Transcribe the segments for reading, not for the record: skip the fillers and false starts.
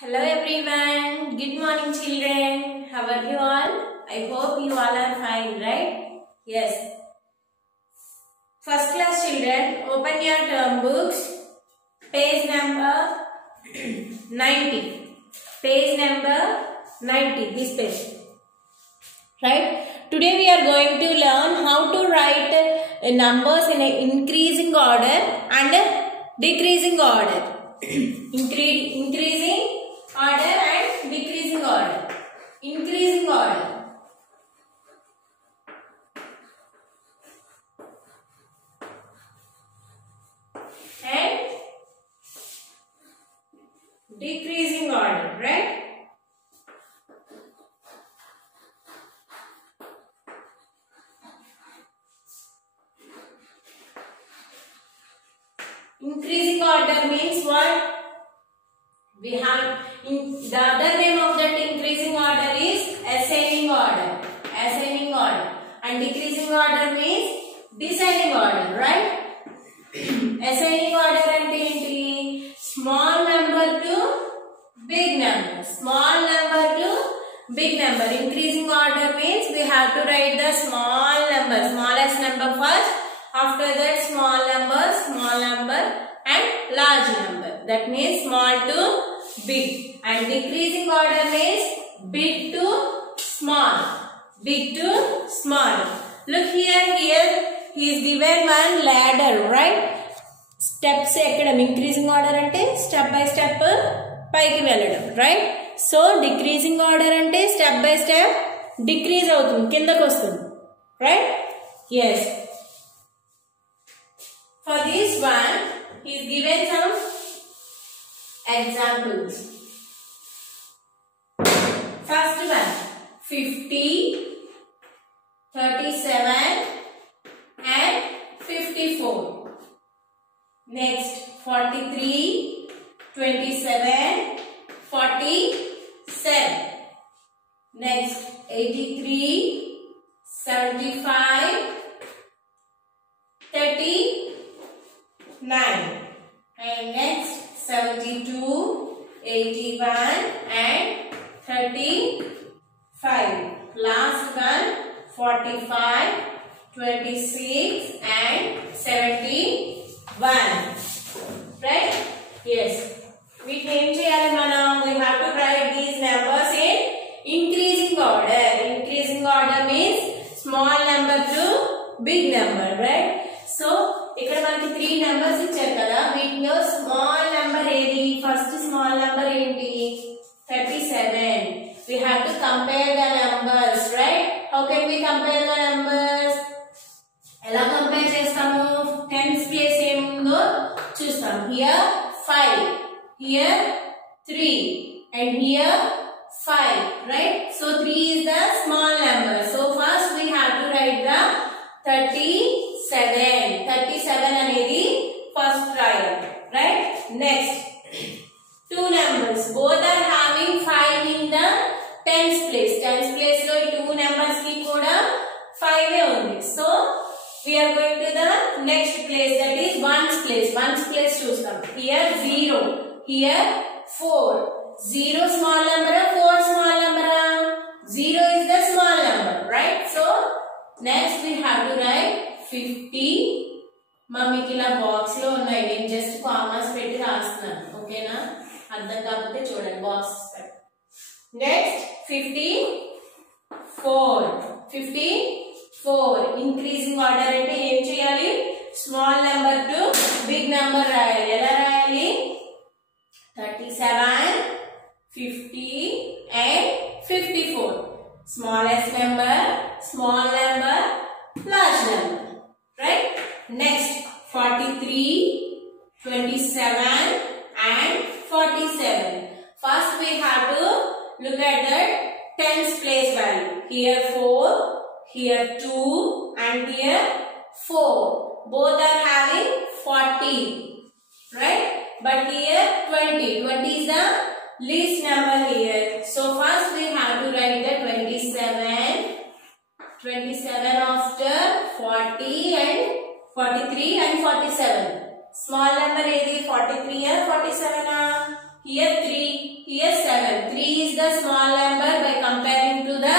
Hello everyone, good morning children. How are you all? I hope you all are fine, right? Yes. First class children, open your term books. Page number 90. Page number 90, this page. Right? Today we are going to learn how to write numbers in an increasing order and decreasing order. Increasing order and decreasing order. Increasing order. And decreasing order, right? Increasing order means what? We have the other name of that increasing order is ascending order. Ascending order. And decreasing order means descending order, right? Ascending order ante enti? Small number to big number. Small number to big number. Increasing order means we have to write the small number, smallest number first. After that small number and large number. That means small to big. And decreasing order means big to small. Big to small. Look here he is given one ladder, right? Steps ekkadam. Increasing order ante step by step paiki velladam, right? So decreasing order ante step by step decrease avutundi, kindaku vastundi, right? Yes. For this one, he is given some examples. First one, 50, 37 and 54. Next, 43, 27, 47. Next, 83, 75, 39. And next 72, 81 and 35. Last one 45, 26 and 71. Right? Yes. We can we have to write these numbers in increasing order. Increasing order means small number to big number, right? So ఇక్కడ మనకి 3 numbers ఇచ్చారు కదా, వీటిలో small number ఏది? First small number ఏంటి? 37. We have to compare the numbers, right? How can we compare the numbers? ఎలా compare చేస్తాము? Tens place ఏముందో చూస్తాం. Here 5, here 3 and here 5, right? So 3 is the small number. So first we have to write the 37. 37 అనేది first trial, right? Next, two numbers. Both are having 5 in the tens place. Tens place లో ఈ two numbers కి కూడా 5 ఏ ఉంది. So we are going to the next place, that is ones place. Ones place చూస్తాం. Here 0, here 4. 0 small number, 4 small number. 0 is the small number, right? So next we have to write 50. మమ్మీకి ఇలా box లో ఉన్నాయి, నేను just commerce పెట్టి రాస్తున్నాను, ఓకేనా? అర్థం కాకపోతే చూడండి, బాక్స్. నెక్స్ట్ 54. ఇంక్రీజింగ్ ఆర్డర్ అంటే ఏం చేయాలి? Small number to big number రాయాలి. ఎలా రాయాలి? 37, 50 and 54. Smallest number, small number, large number, right? Next 43, 27 and 47. First we have to look at the tens place value. Here 4, here 2 and here 4. Both are having 40, right? But here 20. 20 is the least number here. So first we have to write the 27 after 40 and 43 and 47. Small number ఏది? 43 or 47? Here 3, here the small number by comparing to the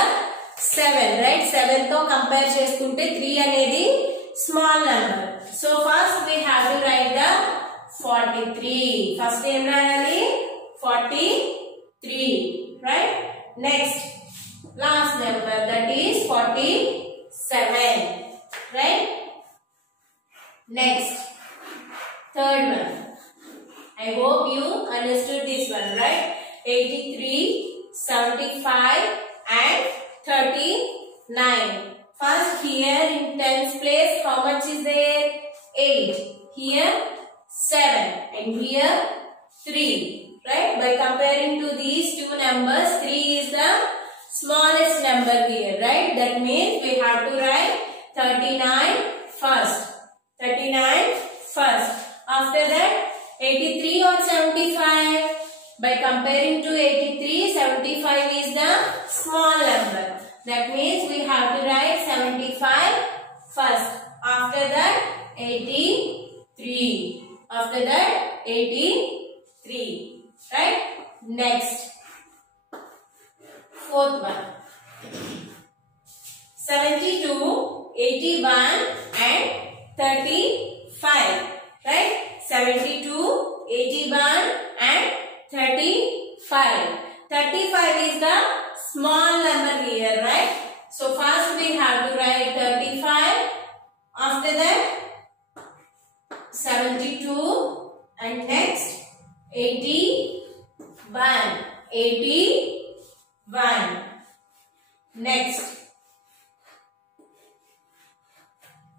7, right? 7 తో compare చేసుకుంటే 3 అనేది small number. So first we have to write the 43. First ఏం రాయాలి? 43, right? Next, last number, that is 47, right? Next, third one. I hope you understood this one, right? 83, 75 and 39. First, here in tens place, how much is there? 8. Here 7 and here 3. Right? By comparing to these two numbers, 3 is the smallest number here. Right? That means we have to write 39 first. 39 first. After that, 83 or 75. By comparing to 83, 75 is the small number. That means we have to write 75 first. After that, 83. After that, 83. Right? Next, fourth one. 72, 81 and 35. Right? 72, 81 and 35. 35 is the small number here, right? So first we have to write 35. After that, 72 and next 81. 81. Next,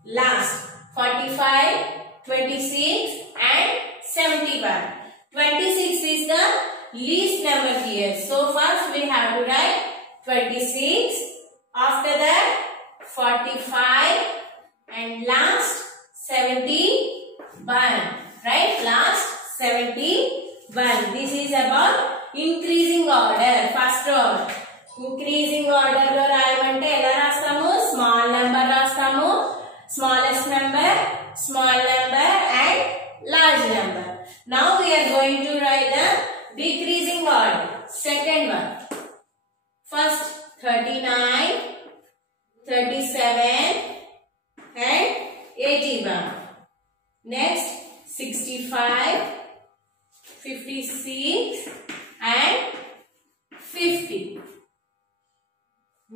last 45, 26 and 71. 26 is the least number here. So first we have to write 26. After that, 45 and last 71. Right? Last 71. This is about increasing order. First order. Increasing order lo రాయమంటే ఎలా రాస్తాము? Small number రాస్తాము. Smallest number, small number and large number. Now we are going to write the decreasing order. Second one. First 39, 37 and 81. Next 65, 56 and 50.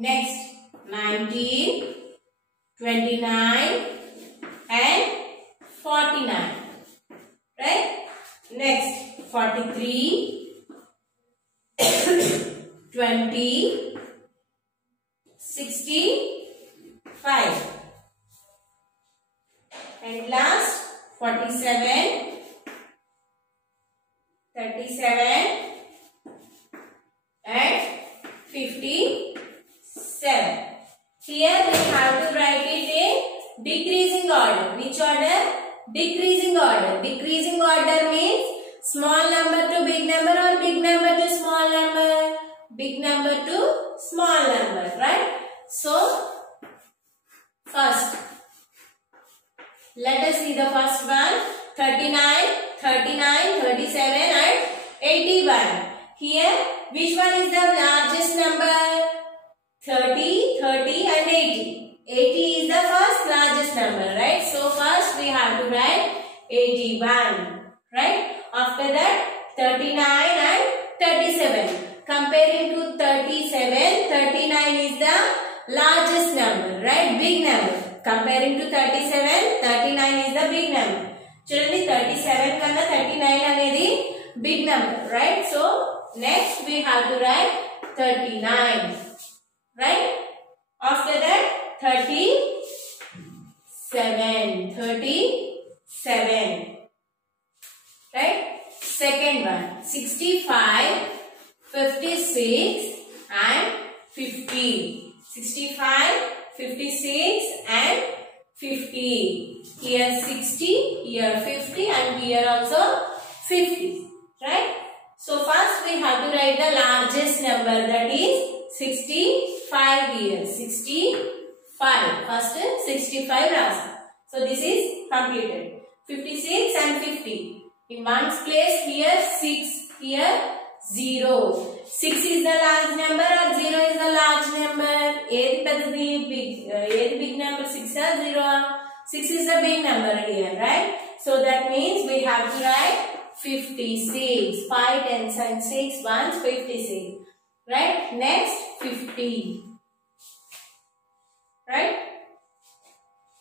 Next 19, 29 and 49. Right? Next 43, 20, 65. And last 47, 37 and 57. Here we have to write it in decreasing order. Which order? Decreasing order. Decreasing order means small number to big number or big number to small number. Big number to small number, right? So, first, let us see the first one. 39, 39, 37 and 81. Here, which one is the largest number? 30, 30 and 80. 80 is the first largest number, right? So first we have to write 81, right? After that 39 and 37. Comparing to 37, 39 is the largest number, right? Big number. Comparing to 37, 39 is the big number. Children, 37 kanna 39 anedi big number, right? So next we have to write 39, right? After that 37, 37, right? Second one, 65, 56 and 50. 65, 56 and 50. Here 60, here 50 and here also 50. Right? So first we have to write the largest number, that is 65 here. 65. First 65 rasa. So this is completed. 56 and 50. In one's place here 6, here 0. 6 is the large number or 0 is the large number? ఏది పెద్దది? ఏది big number? 6 or 0? 6 is the big number here, right? So that means we have to write 56. 5 tens and 6 ones, 56. Right? Next 50. Right?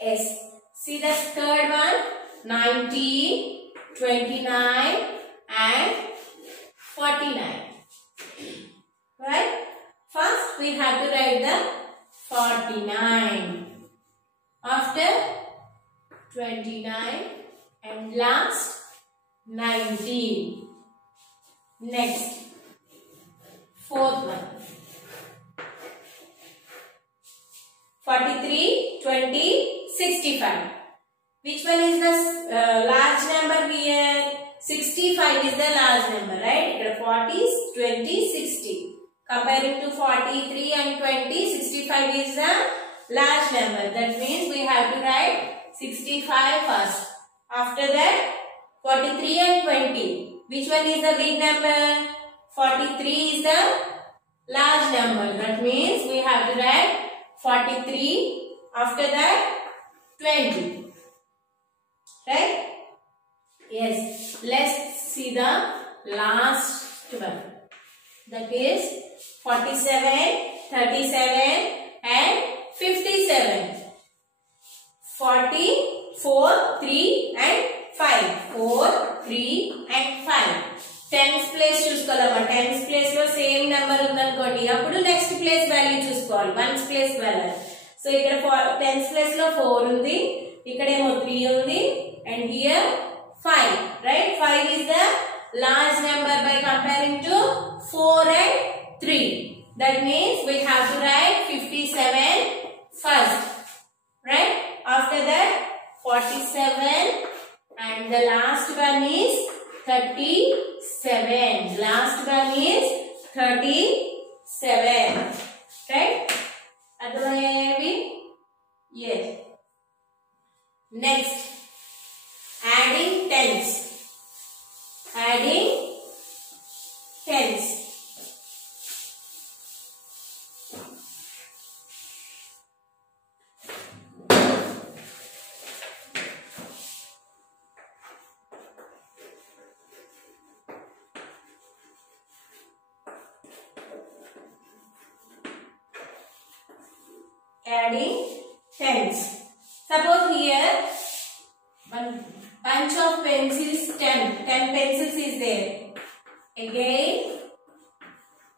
Yes. See the third one? 90, 29 and 49. Right? First we have to write the 49. After 29 and last 19. Next, fourth one. 43, 20, 65. Which one is the large number here? 65 is the large number, right? 40, 20, 60. Comparing to 43 and 20, 65 is the large number. That means we have to write 65 first. After that, 43 and 20. Which one is the big number? 43 is the large number. That means we have to write 43. After that, 20. Right? Yes. Let's see the last one. That is 47, 37 and 57. 40, 4, 3 and 5. 4, 3 and 5. Tens place చూసుకోవాలమ్మా. Tens place లో same number ఉందనుకోండి, అప్పుడు next place value చూసుకోవాలి. Ones place value. So ఇక్కడ tens place లో 4 ఉంది, ఇక్కడేమో 3 ఉంది, and here 5. Right? 5 is the large number by comparing to 4 and 3. That means we have to write 57 first. Right? After that 47 and the last one is 37. Last one is 37. Right? Advayavi? Yes. Next, adding tens. Adding tens. Adding tens. Suppose here one bunch of pencils, 10 pencils is there. Again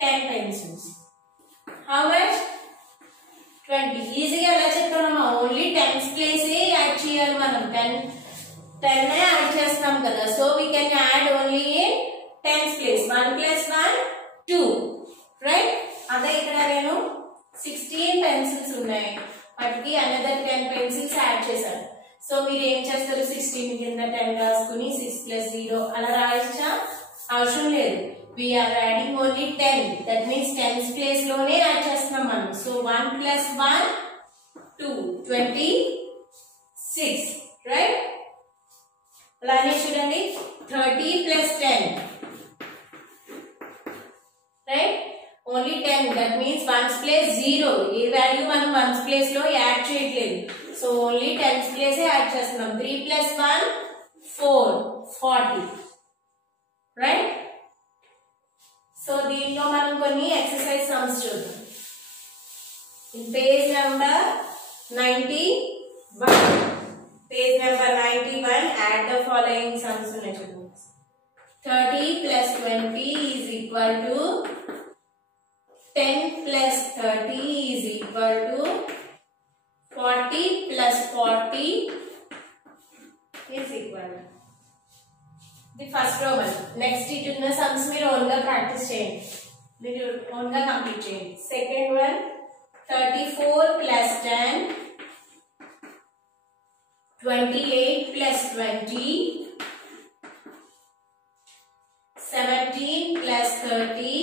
10 pencils. How much? 20. Easy ga ela cheptama. Only tens place e add cheyali manam. 10 add chestam kada. So we can add only in tens place. 1 plus 1 2. Right? Ade ikkada nenu 16 pencils ఉన్నాయి. వాటికి another 10 pencils add చేశాను. So మీరు ఏం చేస్తారు? 16 కింద 10 రాసుకుని 6 plus 0 అలా రాయొచ్చా? అవసరం లేదు. We are adding only 10. That means tens place లోనే యాడ్ చేస్తున్నాం మనం. So 1 plus 1 2 26. Right? అలానే చూడండి 30 plus 10. Right? Only 10. That means ones place 0. A value మనం వన్స్ ప్లేస్ లో యాడ్ చేయట్లేదు. So only tens place add చేస్తున్నాం. 3 plus 1 4 40. రైట్? సో దీంట్లో మనం కొన్ని ఎక్సర్సైజ్ సమ్స్ చూద్దాం. In page number 91. Page number 91 add the following sums ఉన్నాయి చూద్దాం. 30 plus 20 is equal to 10 plus 30 is equal to 40 plus 40 is equal to the first row. Next it ఉన్న sums మీరు own గా practice చేయండి. మీరు own గా complete చేయండి. Second one 34 plus 10 28 plus 20 17 plus 30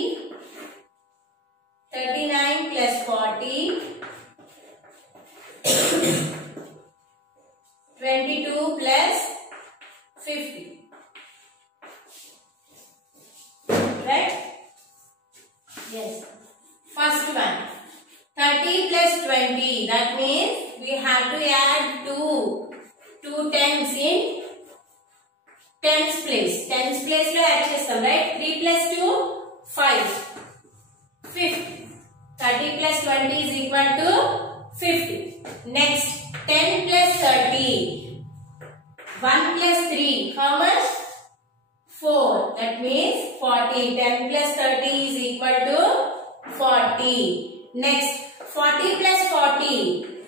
39 plus 40 22 plus 50. Right? Yes. First one. 30 plus 20. That means we have to add two tens in tens place. Tens place lo add chestam, right? 3 plus 2, 5. 50. 30 plus 20 is equal to 50. Next, 10 plus 30. 1 plus 3. How much? 4. That means 40. 10 plus 30 is equal to 40. Next, 40 plus 40.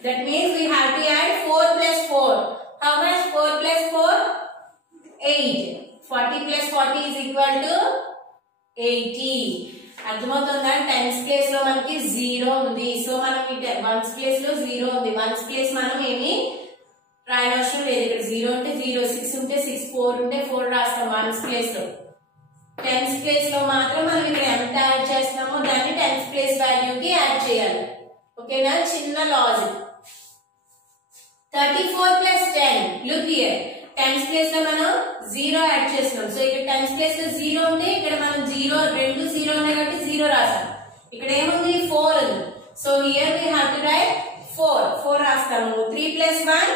That means we have to add 4 plus 4. How much? 4 plus 4? 8. 40 plus 40 is equal to 80. అర్థమవుతుందా? Tens place లో మనకి 0 ఉంది. So మనం ones place లో 0 ఉంది. Ones place మనం ఏమి రాయనవసరం లేదు. ఇక్కడ 0 ఉంటే 0, 6 ఉంటే 6, 4 ఉంటే 4 రాస్తాం వన్స్ ప్లేస్ లో. టెన్స్ ప్లేస్ లో మాత్రం మనం ఇక్కడ ఎంత యాడ్ చేస్తున్నామో దాన్ని టెన్స్ ప్లేస్ వాల్యూకి యాడ్ చేయాలి. ఓకేనా? చిన్న logic. 34 plus 10. Look here. Tens place లో మనం 0 యాడ్ చేస్తున్నాం. సో ఇక్కడ టెన్స్ ప్లేస్ లో 0 ఉంది. ఇక్కడ మనం 0 రెండు 0 ఉన్నాయి కాబట్టి 0 రాస్తాం. ఇక్కడ ఏముంది? 4 ఉంది. So here we have to write 4 రాస్తాము. 3 plus 1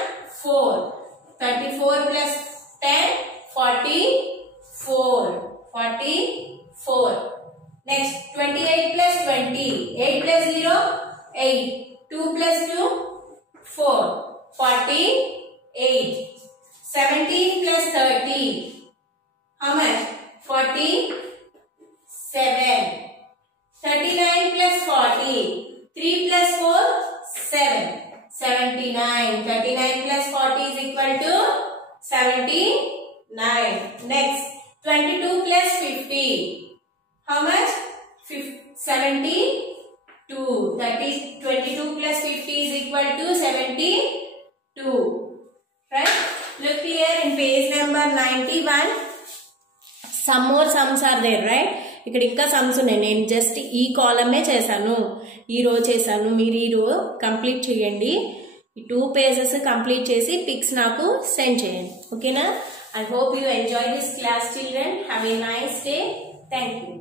4. 34 plus 10 44. Next, 28 plus 20. 8 plus 0 8. 2 plus 2 4. 48. 17 plus 30. How much? 47. 39 plus 40. 3 plus 4 7. 79. 39 plus 40 is equal to 79. Next, 22 plus 50. How much? 72. That is 22 plus 50 is equal to 72. Right? Look here in page number 91. Some more sums are there, right? ఇక్కడ ఇంకా sums ఉన్నాయి. నేను just ఈ కాలమే చేశాను, ఈ రో చేశాను. మీరు ఈ రో కంప్లీట్ చేయండి. ఈ 2 pages కంప్లీట్ చేసి పిక్స్ నాకు సెండ్ చేయండి. ఓకేనా? I hope you enjoy this class, children. Have a nice day. Thank you.